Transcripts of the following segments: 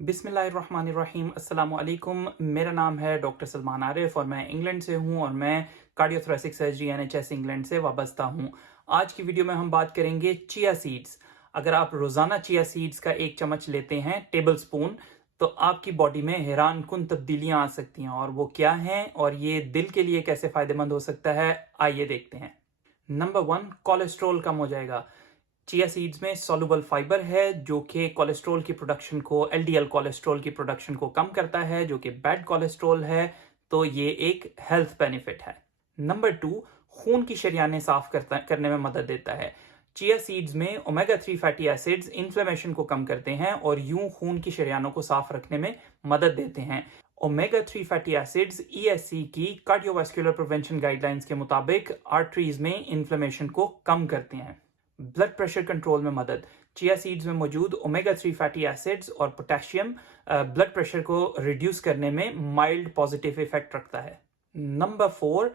बिस्मिल्लाहिर्रहमानिर्रहीम अस्सलामु अलैकुम। मेरा नाम है डॉक्टर सलमान आरिफ और मैं इंग्लैंड से हूं और मैं कार्डियोथोरेसिक सर्जरी एनएचएस इंग्लैंड से वाबस्ता हूं। आज की वीडियो में हम बात करेंगे चिया सीड्स। अगर आप रोजाना चिया सीड्स का 1 चम्मच लेते हैं टेबल स्पून, तो आपकी बॉडी में हैरान कुन तब्दीलियां आ सकती हैं। और वो क्या हैं और ये दिल के लिए कैसे फायदेमंद हो सकता है, आइए देखते हैं। नंबर 1, कोलेस्ट्रॉल कम हो जाएगा। चिया सीड्स में सॉल्युबल फाइबर है जो कि कोलेस्ट्रॉल की प्रोडक्शन को, एलडीएल कोलेस्ट्रॉल की प्रोडक्शन को कम करता है, जो कि बैड कोलेस्ट्रॉल है। तो ये एक हेल्थ बेनिफिट है। नंबर 2, खून की शरियानें साफ करने में मदद देता है। चिया सीड्स में ओमेगा 3 फैटी एसिड्स इन्फ्लेमेशन को कम करते हैं और यूं खून की शरियानों को साफ रखने में मदद देते हैं। ओमेगा 3 फैटी एसिड्स ईएससी की कार्डियोवास्कुलर प्रिवेंशन गाइडलाइंस के मुताबिक आर्टरीज में इन्फ्लेमेशन को कम करते हैं। ब्लड प्रेशर कंट्रोल में मदद। चिया सीड्स में मौजूद ओमेगा 3 फैटी एसिड्स और पोटेशियम ब्लड प्रेशर को रिड्यूस करने में माइल्ड पॉजिटिव इफेक्ट रखता है। नंबर 4,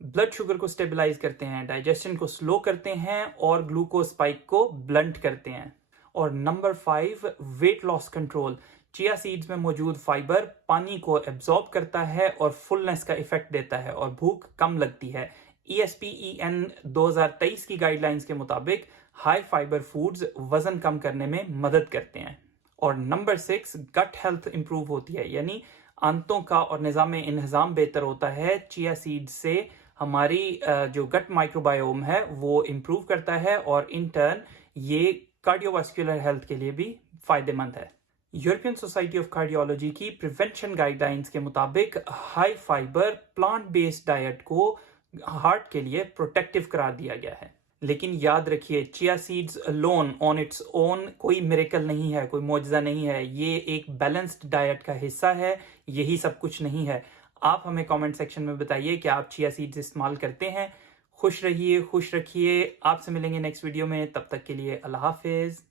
ब्लड शुगर को स्टेबलाइज करते हैं, डाइजेशन को स्लो करते हैं और ग्लूकोज स्पाइक को ब्लंट करते हैं। और number 5, weight loss control. Chia seeds में मौजूद फाइबर पानी को एब्जॉर्ब करता है और फुलनेस का इफेक्ट देता है और भूख कम लगती है। ESPEN 2023 की गाइडलाइंस के मुताबिक हाई फाइबर फूड्स वजन कम करने में मदद करते हैं। और नंबर 6, गट हेल्थ इंप्रूव होती है, यानी आंतों का और निज़ाम इंहजाम बेहतर होता है। चिया सीड्स से हमारी जो गट माइक्रोबायोम है वो इंप्रूव करता है और इन टर्न ये कार्डियोवास्कुलर हेल्थ के लिए भी फायदेमंद है। यूरोपियन सोसाइटी ऑफ कार्डियोलॉजी की प्रिवेंशन गाइडलाइंस के मुताबिक high fibre plant based diet को हार्ट के लिए प्रोटेक्टिव करार दिया गया है। लेकिन याद रखिए, chia seeds alone on its own कोई मिरेकल नहीं है, कोई मौजज़ा नहीं है। ये एक बैलेंस्ड डाइट का हिस्सा है, यही सब कुछ नहीं है। आप हमें कमेंट सेक्शन में बताइए कि आप चिया सीड्स इस्तेमाल करते हैं। खुश रहिए, खुश रखिए। आपसे मिलेंगे नेक्स्ट वीडियो में, तब तक के लिए अल्लाह हाफिज।